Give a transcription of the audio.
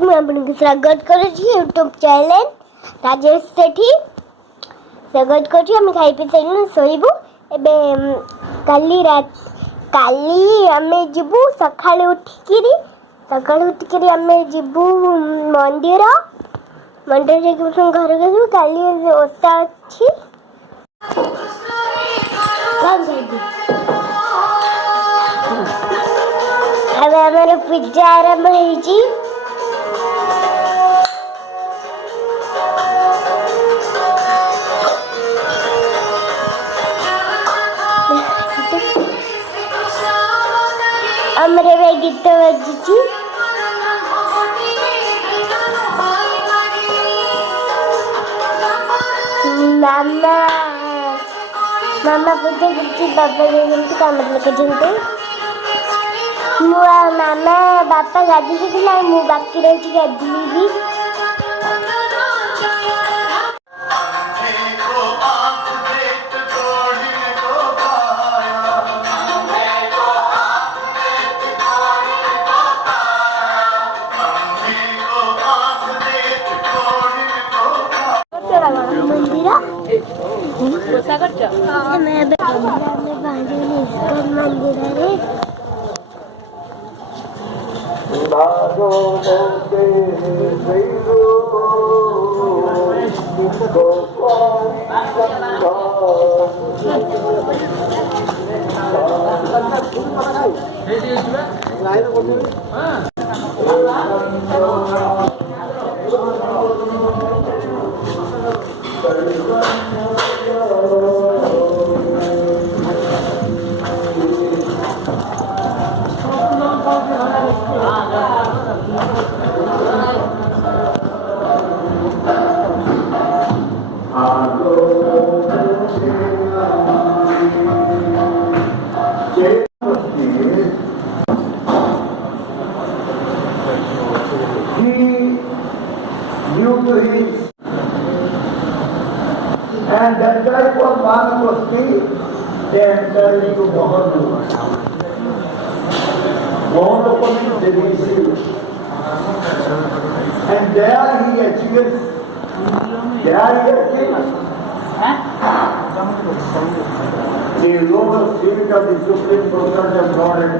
ମୁଁ ଆପଣଙ୍କୁ ସ୍ୱାଗତ କରୁଛି ୟୁଟ୍ୟୁବ୍ ଚ୍ୟାନେଲ୍ ରାଜେଶ ସେଠି। ସ୍ୱାଗତ କରୁଛି। ଆମେ ଖାଇ ପିଇ ସାରିଲୁଣି, ଶୋଇବୁ ଏବେ। କାଲି ଆମେ ଯିବୁ ସକାଳୁ ଉଠିକିରି ଆମେ ଯିବୁ ମନ୍ଦିର ଯାଇକି ଘରକୁ ଆସିବୁ। କାଲି ଓଷା ଅଛି। ଏବେ ଆମର ପୂଜା ଆରମ୍ଭ ହେଇଛି। ଆମର ଏବେ ଗୀତ ବାଜୁଛି। ମାମା ପୂଜା କରୁଛି, ବାବା ଯାଇଛନ୍ତି କାମରେ ଲଗେଇଛନ୍ତି। ମୁଁ ଆଉ ମାମା ବାପା ଗାଧୋଇଥିଲା, ମୁଁ ବାକି ରହିଛି ଗାଧୋଇବି। And that type of Manavasti, they enter into Mohanloka. Mohanloka means they receive. And there he achieves, the lotus feet of the Supreme Personality of Godhead.